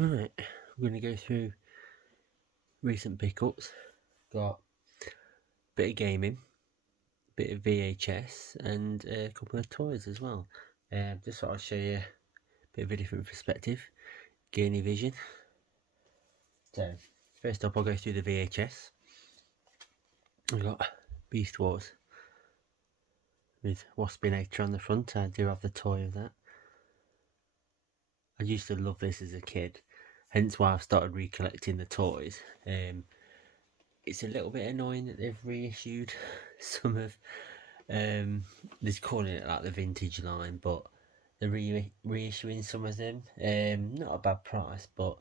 Right, we're going to go through recent pickups. Got a bit of gaming, a bit of VHS, and a couple of toys as well. Just thought I'd show you a bit of a different perspective, Gurney vision. So, first up, I'll go through the VHS. I've got Beast Wars with Waspinator on the front. I do have the toy of that. I used to love this as a kid, hence why I've started recollecting the toys. It's a little bit annoying that they've reissued some of they're calling it like the vintage line, but they're reissuing some of them. Not a bad price, but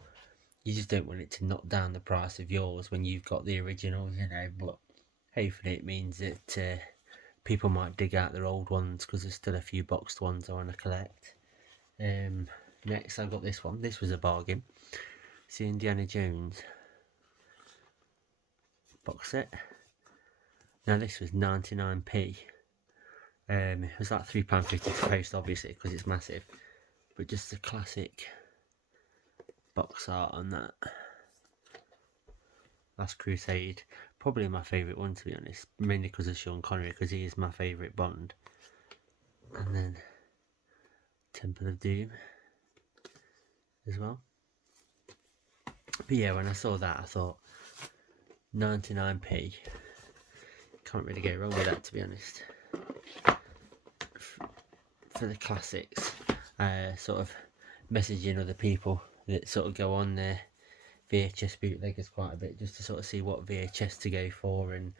you just don't want it to knock down the price of yours when you've got the originals, but hopefully it means that people might dig out their old ones, because there's still a few boxed ones I want to collect. Next I got this one. This was a bargain. It's the Indiana Jones box set. Now this was 99p. It was like £3.50 to post, obviously, because it's massive, but just the classic box art on that. Last Crusade, probably my favourite one, to be honest, mainly because of Sean Connery, because he is my favourite Bond. And then Temple of Doom as well. But yeah, when I saw that, I thought 99p, can't really go wrong with that, to be honest. For the classics, sort of messaging other people that sort of go on there, VHS bootleggers quite a bit, just to sort of see what VHS to go for. And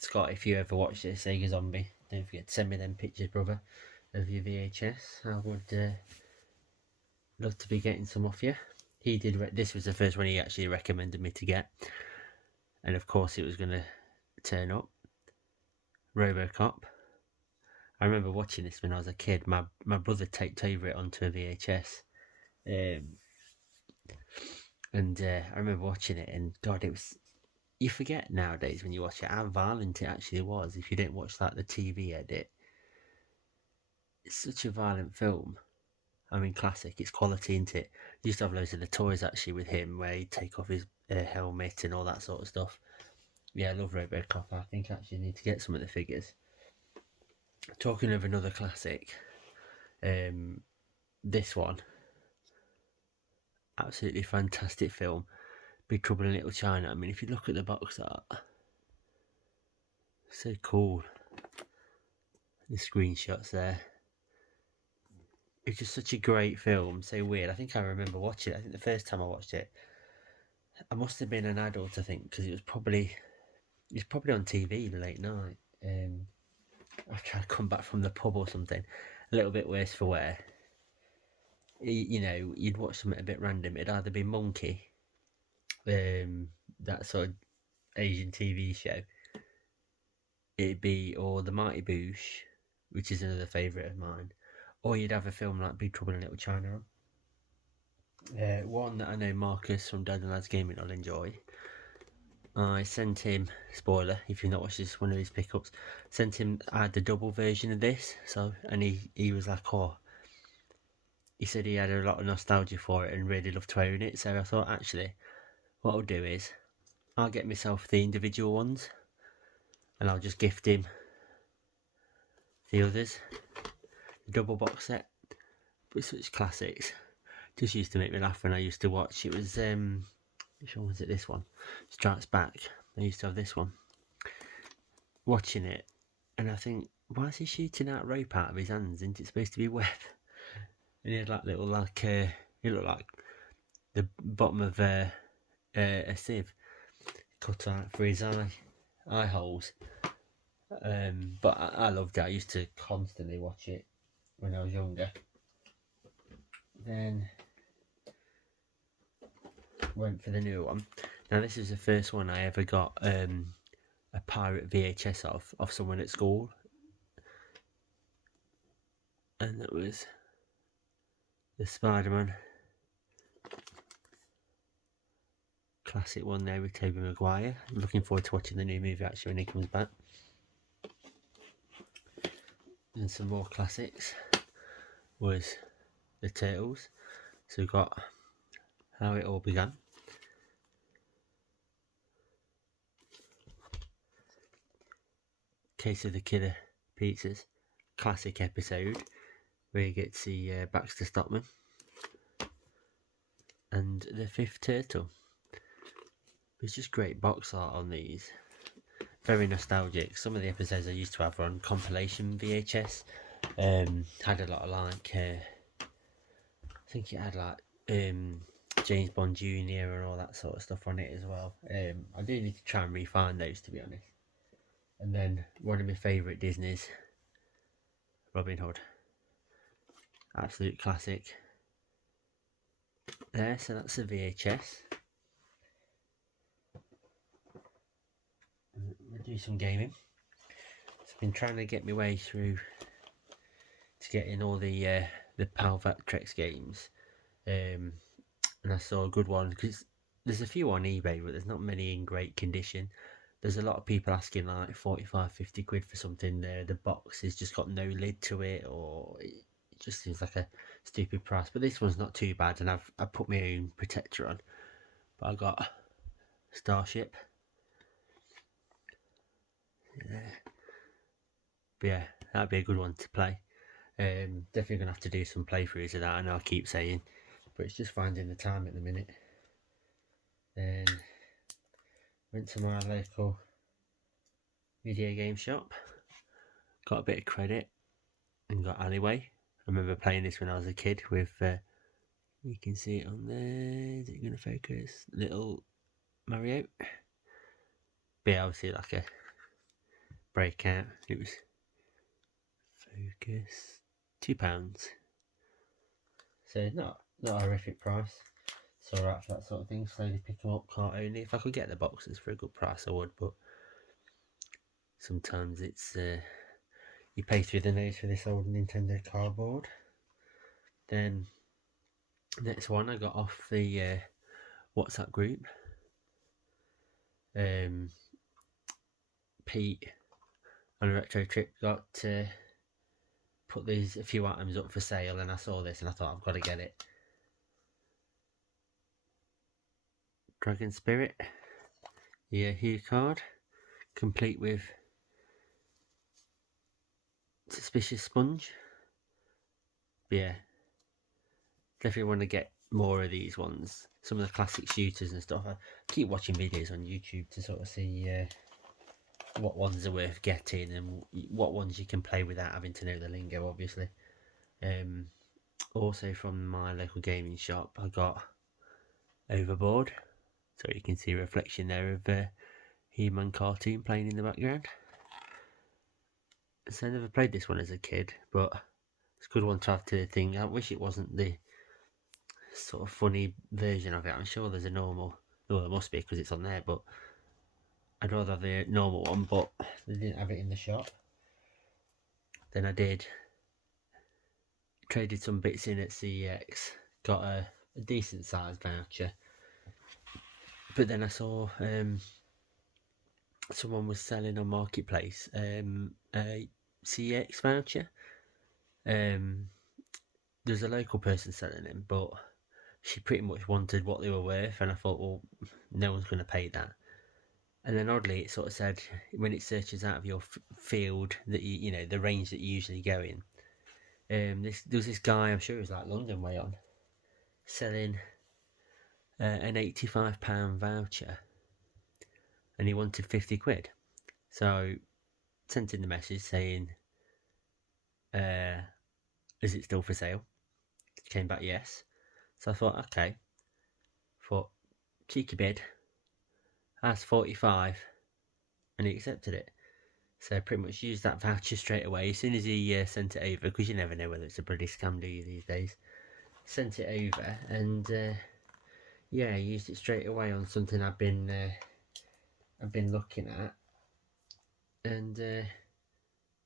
Scott, if you ever watch this Sega Zombie, don't forget to send me them pictures, brother, of your VHS. I would love to be getting some off you. He did. This was the first one he actually recommended me to get, and of course it was going to turn up. Robocop. I remember watching this when I was a kid. My brother taped over it onto a VHS, and I remember watching it, and God, it was. You forget nowadays when you watch it how violent it actually was. If you don't watch like the TV edit, it's such a violent film. I mean, classic. It's quality, isn't it? You used to have loads of the toys actually with him, where he'd take off his helmet and all that sort of stuff. Yeah, I love Robocop. I think I actually need to get some of the figures. Talking of another classic, this one, absolutely fantastic film, Big Trouble in Little China. I mean, if you look at the box art, so cool. The screenshots there. It's just such a great film, so weird. I think I remember watching it. I think the first time I watched it, I must have been an adult, I think, because it was probably on TV late night. After I'd come back from the pub or something, a little bit worse for wear. You know, you'd watch something a bit random. It'd either be Monkey, that sort of Asian TV show. It'd be, or The Mighty Boosh, which is another favourite of mine. Or you'd have a film like Big Trouble in Little China. One that I know Marcus from Dad and Lads Gaming will enjoy. I sent him, spoiler if you've not watched this, one of his pickups, I had the double version of this, and he was like, oh, he said he had a lot of nostalgia for it and really loved to own it. So I thought, actually, what I'll do is I'll get myself the individual ones and I'll just gift him the others. The double box set, but such classics. Just used to make me laugh when I used to watch. It was which one was it? This one, Strikes Back. I used to have this one. Watching it, and I think, why is he shooting out rope out of his hands? Isn't it supposed to be web? And he had like little it looked like the bottom of a sieve cut out for his eye holes. But I loved it. I used to constantly watch it when I was younger. Then went for the newer one. Now this is the first one I ever got a pirate VHS of someone at school, and that was the Spider-Man classic one there with Tobey Maguire. I'm looking forward to watching the new movie actually when he comes back. And some more classics was the Turtles. So we've got how it all began. Case of the Killer Pizzas, classic episode where you get to see Baxter Stockman and the fifth turtle. It's just great box art on these. Very nostalgic. Some of the episodes I used to have were on compilation VHS. Had a lot of like, I think it had like James Bond Jr. and all that sort of stuff on it as well. I do need to try and re-find those, to be honest. And then one of my favourite Disneys, Robin Hood. Absolute classic. There, so that's a VHS. We'll do some gaming. So I've been trying to get my way through to getting all the Palvactrex games. And I saw a good one, because there's a few on eBay, but there's not many in great condition. There's a lot of people asking like 45-50 quid for something. The box has just got no lid to it, or it just seems like a stupid price. But this one's not too bad, and I put my own protector on. But I got Starship. Yeah. But yeah, that'd be a good one to play. Definitely gonna have to do some playthroughs of that. I know I keep saying, but it's just finding the time at the minute. Went to my local video game shop, got a bit of credit, and got Alleyway. I remember playing this when I was a kid with, you can see it on there, is it going to focus? Little Mario. But yeah, obviously like a breakout. It was focus, £2. So not a horrific price. It's alright for that sort of thing. Slowly pick them up, cart only. If I could get the boxes for a good price, I would, but sometimes it's you pay through the nose for this old Nintendo cardboard. Then next one I got off the WhatsApp group. Pete on a retro trip got to put a few items up for sale, and I saw this and I thought, I've got to get it. Dragon Spirit, Hue card, complete with Suspicious Sponge. But yeah, definitely want to get more of these ones. Some of the classic shooters and stuff. I keep watching videos on YouTube to sort of see what ones are worth getting and what ones you can play without having to know the lingo, obviously. Also from my local gaming shop, I got Overboard. So you can see a reflection there of He-Man cartoon playing in the background. So I never played this one as a kid, but it's a good one to have to the thing. I wish it wasn't the sort of funny version of it. I'm sure there's a normal, well there must be because it's on there, but I'd rather have the normal one, but they didn't have it in the shop. Then I traded some bits in at CEX, got a decent sized voucher. But then I saw someone was selling on Marketplace a CEX voucher. There's a local person selling them, but she pretty much wanted what they were worth, and I thought, well, no one's going to pay that. And then oddly, it sort of said when it searches out of your field that you know the range that you usually go in. There was this guy, I'm sure it was like London way on, selling an £85 voucher, and he wanted 50 quid. So sent in the message saying, is it still for sale? Came back yes. So I thought, okay, cheeky bid, asked 45, and he accepted it. So I pretty much used that voucher straight away as soon as he sent it over, because you never know whether it's a British scam, do you, these days. Sent it over, and yeah, I used it straight away on something I've been looking at, and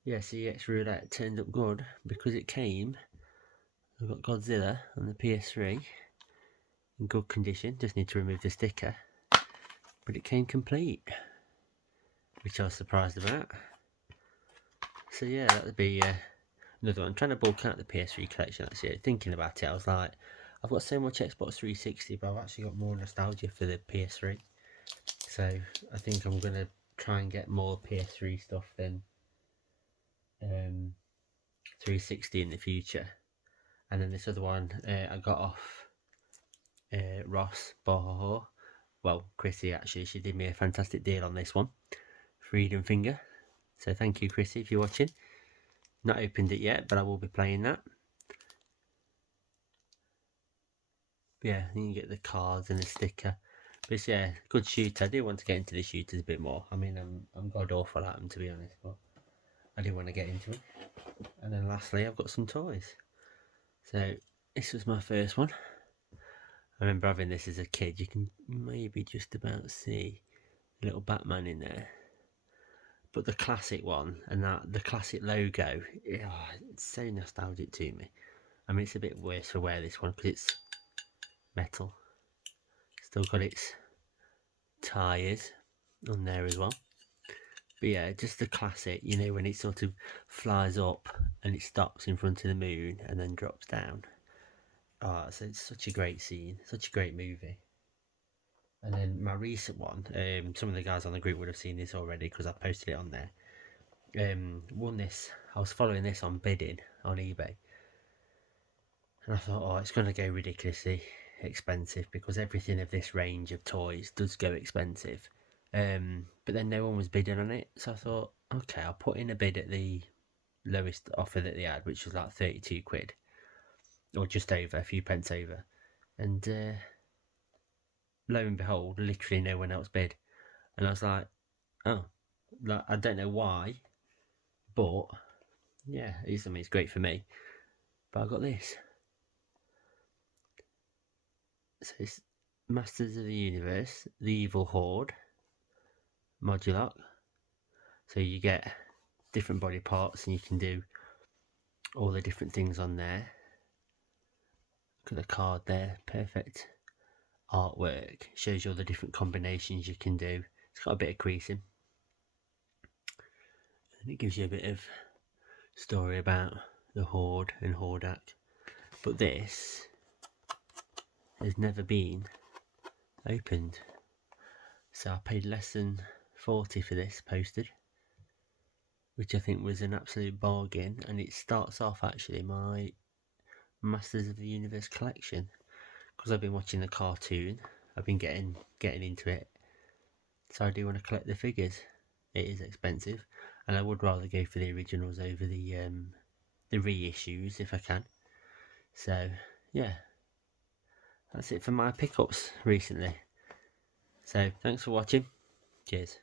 yeah, CEX Roulette turned up good because it came. I've got Godzilla on the PS3 in good condition. Just need to remove the sticker, but it came complete, which I was surprised about. So yeah, that would be another one. I'm trying to bulk out the PS3 collection actually. Thinking about it, I was like, I've got so much Xbox 360, but I've actually got more nostalgia for the PS3. So I think I'm going to try and get more PS3 stuff than 360 in the future. And then this other one I got off Ross Boho. Well, Chrissy actually, she did me a fantastic deal on this one. Freedom Finger. So thank you, Chrissy, if you're watching. Not opened it yet, but I will be playing that. Yeah, you can get the cards and the sticker. But it's, yeah, good shooter. I do want to get into the shooters a bit more. I mean, I'm god awful at them, to be honest, but I do want to get into it. And then lastly, I've got some toys. So this was my first one. I remember having this as a kid. You can maybe just about see a little Batman in there. But the classic one and the classic logo, it's so nostalgic to me. I mean, it's a bit worse for wear, this one, because it's metal. Still got its tyres on there as well. But yeah, just the classic, you know, when it sort of flies up and it stops in front of the moon and then drops down. Oh, so it's such a great scene, such a great movie. And then my recent one, some of the guys on the group would have seen this already because I posted it on there. Won this. I was following this on bidding on eBay, and I thought, oh, it's going to go ridiculously expensive because everything of this range of toys does go expensive. But then no one was bidding on it, so I thought, okay, I'll put in a bid at the lowest offer that they had, which was like 32 quid, or just over, a few pence over, and lo and behold, literally no one else bid. And I was like, oh, I don't know why, but yeah, it's great for me. But I got this. So it's Masters of the Universe, the Evil Horde, Modulock. So you get different body parts and you can do all the different things on there. Look at the card there, perfect artwork. Shows you all the different combinations you can do. It's got a bit of creasing. And it gives you a bit of story about the Horde and Hordak. But this has never been opened. So I paid less than 40 for this posted, which I think was an absolute bargain. And it starts off actually my Masters of the Universe collection, because I've been watching the cartoon, I've been getting into it, so I do want to collect the figures. It is expensive, and I would rather go for the originals over the reissues if I can. So yeah, that's it for my pickups recently. So thanks for watching. Cheers.